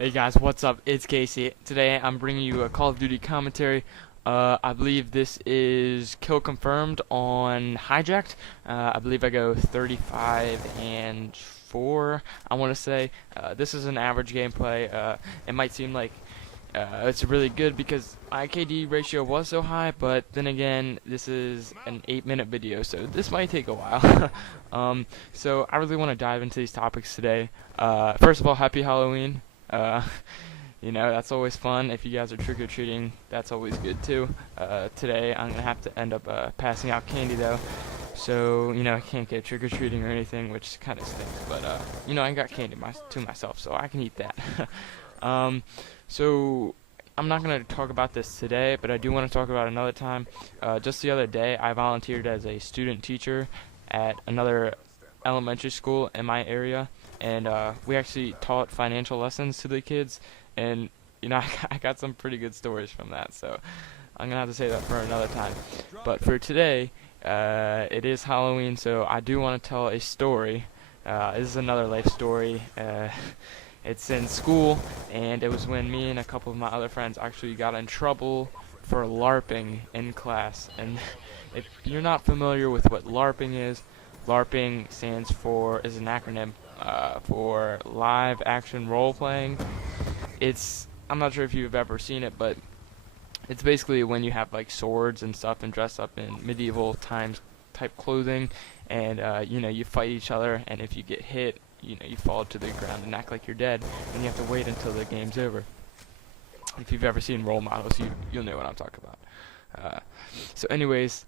Hey guys, what's up? It's Casey. Today I'm bringing you a Call of Duty commentary. I believe this is kill confirmed on Hijacked. I believe I go 35 and 4. I want to say this is an average gameplay. It might seem like it's really good because my KD ratio was so high, but then again, this is an 8-minute video, so this might take a while. So I really want to dive into these topics today. First of all, happy Halloween. Uh, that's always fun. If you guys are trick-or-treating, that's always good too. Today, I'm going to have to end up passing out candy though. So, I can't get trick-or-treating or anything, which kind of stinks. But, I got candy to myself, so I can eat that. So, I'm not going to talk about this today, but I do want to talk about another time. Just the other day, I volunteered as a student teacher at another elementary school in my area, and we actually taught financial lessons to the kids, and I got some pretty good stories from that, so I'm gonna have to say that for another time. But for today, it is Halloween, so I do want to tell a story. This is another life story. It's in school, and it was when me and a couple of my other friends actually got in trouble for LARPing in class. And if you're not familiar with what LARPing is, LARPing is an acronym for live action role playing. I'm not sure if you've ever seen it, but it's basically when you have like swords and stuff and dress up in medieval times type clothing, and you fight each other, and if you get hit, you fall to the ground and act like you're dead, and you have to wait until the game's over. If you've ever seen role models, you'll know what I'm talking about. So anyways,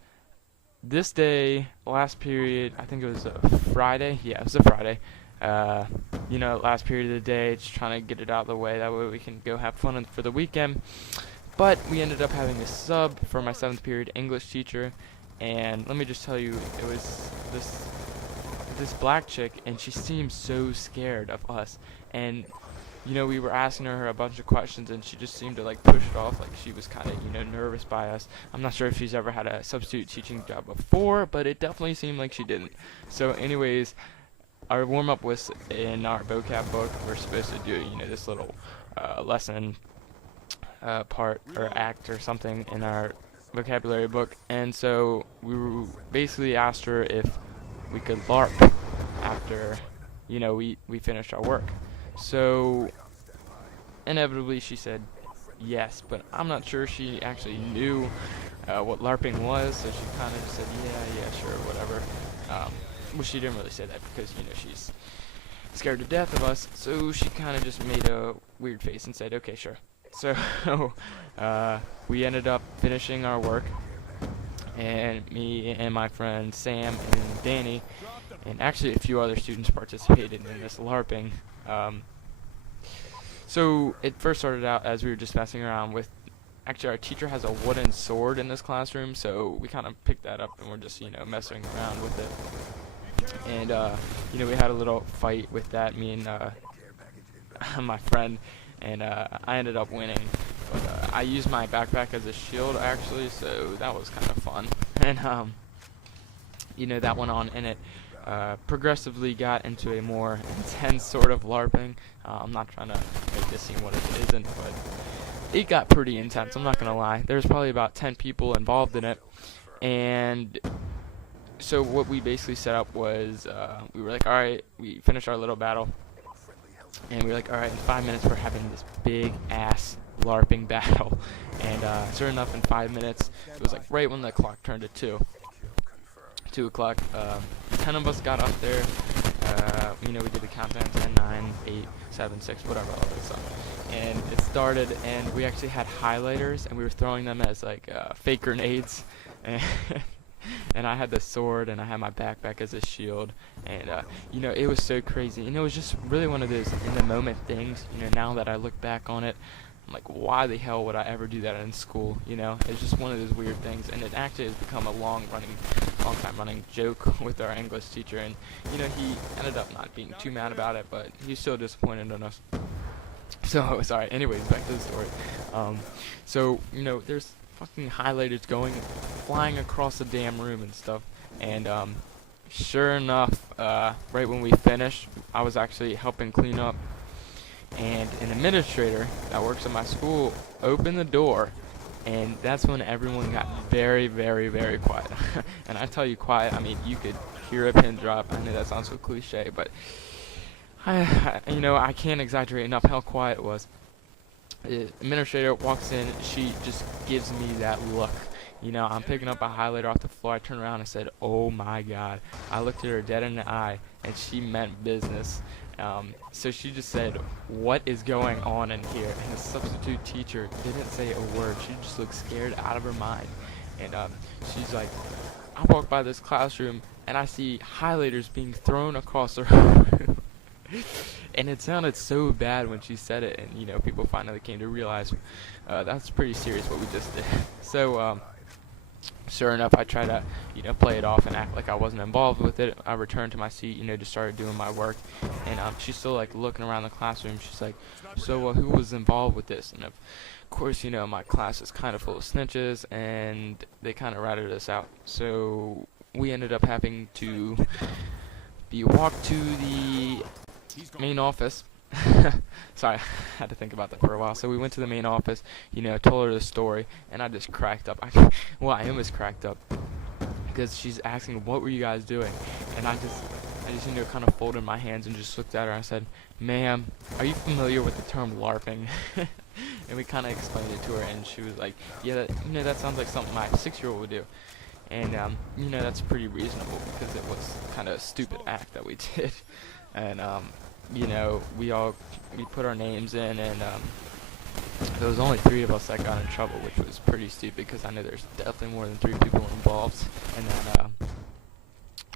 this day, last period, I think it was a Friday. Yeah, it was a Friday. Last period of the day, just trying to get it out of the way. That way we can go have fun for the weekend. But we ended up having a sub for my 7th period English teacher. And let me just tell you, it was this black chick, and she seemed so scared of us. And we were asking her a bunch of questions, and she just seemed to like push it off, like she was kind of nervous by us. I'm not sure if she's ever had a substitute teaching job before, but it definitely seemed like she didn't. So anyways, our warm-up was in our vocab book. We're supposed to do this little lesson part or act or something in our vocabulary book, and so we basically asked her if we could LARP after we finished our work. So inevitably she said yes, but I'm not sure she actually knew what LARPing was, so she kind of just said yeah, sure, whatever. Well, she didn't really say that because she's scared to death of us, so she kind of just made a weird face and said okay, sure. So we ended up finishing our work, and me and my friend Sam and Danny, and actually a few other students participated in this LARPing. So it first started out as we were just messing around with, actually our teacher has a wooden sword in this classroom, so we kind of picked that up and we're just messing around with it. And we had a little fight with that, me and my friend, and I ended up winning. But I used my backpack as a shield actually, so that was kind of fun. And that went on, and it progressively got into a more intense sort of LARPing. I'm not trying to make this seem what it isn't, but it got pretty intense, I'm not gonna lie. There's probably about 10 people involved in it, and so what we basically set up was we were like, alright, we finished our little battle, and we were like, alright, in 5 minutes we're having this big ass LARPing battle. And sure enough, in 5 minutes, it was like right when the clock turned to 2 o'clock, 10 of us got up there. We did the countdown: 10, 9, 8, 7, 6, whatever, all that stuff. And it started, and we actually had highlighters, and we were throwing them as like fake grenades. And I had the sword, and I had my backpack as a shield, and it was so crazy, and it was just really one of those in the moment things. Now that I look back on it, I'm like, why the hell would I ever do that in school? It's just one of those weird things, and it actually has become a long time running joke with our English teacher, and he ended up not being too mad about it, but he's still disappointed in us. So sorry. Anyways, back to the story. So there's fucking highlighters flying across the damn room and stuff, and sure enough, right when we finished, I was actually helping clean up, and an administrator that works at my school opened the door, and that's when everyone got very, very, very quiet. And I tell you quiet, I mean you could hear a pin drop. I know that sounds so cliche, but I can't exaggerate enough how quiet it was. The administrator walks in, she just gives me that look. I'm picking up a highlighter off the floor. I turned around and said, "Oh my God." I looked at her dead in the eye, and she meant business. So she just said, "What is going on in here?" And the substitute teacher didn't say a word. She just looked scared out of her mind. And she's like, "I walk by this classroom, and I see highlighters being thrown across the room." And it sounded so bad when she said it, and people finally came to realize that's pretty serious what we just did. So sure enough, I tried to play it off and act like I wasn't involved with it. I returned to my seat, just started doing my work, and she's still like looking around the classroom. She's like, "So who was involved with this?" And of course, my class is kind of full of snitches, and they kind of ratted us out. So we ended up having to be walked to the main office. Sorry, I had to think about that for a while. So we went to the main office, told her the story, and I just cracked up. I almost cracked up because she's asking, "What were you guys doing?" And I just kind of folded my hands and just looked at her. I said, "Ma'am, are you familiar with the term LARPing?" And we kind of explained it to her, and she was like, "Yeah, that sounds like something my 6-year-old would do." And that's pretty reasonable because it was kind of a stupid act that we did. And we put our names in, and there was only 3 of us that got in trouble, which was pretty stupid because I know there's definitely more than 3 people involved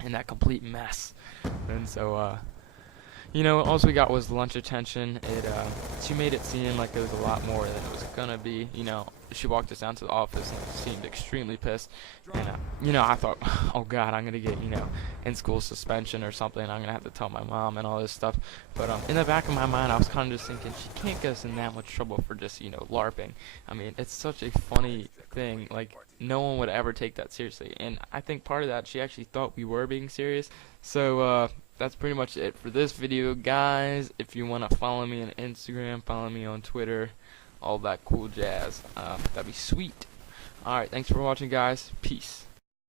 in that complete mess. And so all we got was lunch attention. She made it seem like it was a lot more than it was gonna be. She walked us down to the office and seemed extremely pissed. And I thought, "Oh God, I'm gonna get in-school suspension or something. I'm gonna have to tell my mom and all this stuff." But in the back of my mind, I was kind of just thinking, she can't get us in that much trouble for just LARPing. I mean, it's such a funny thing. Like, no one would ever take that seriously. And I think part of that, she actually thought we were being serious. So that's pretty much it for this video, guys. If you want to follow me on Instagram, follow me on Twitter, all that cool jazz, that'd be sweet. Alright, thanks for watching, guys. Peace.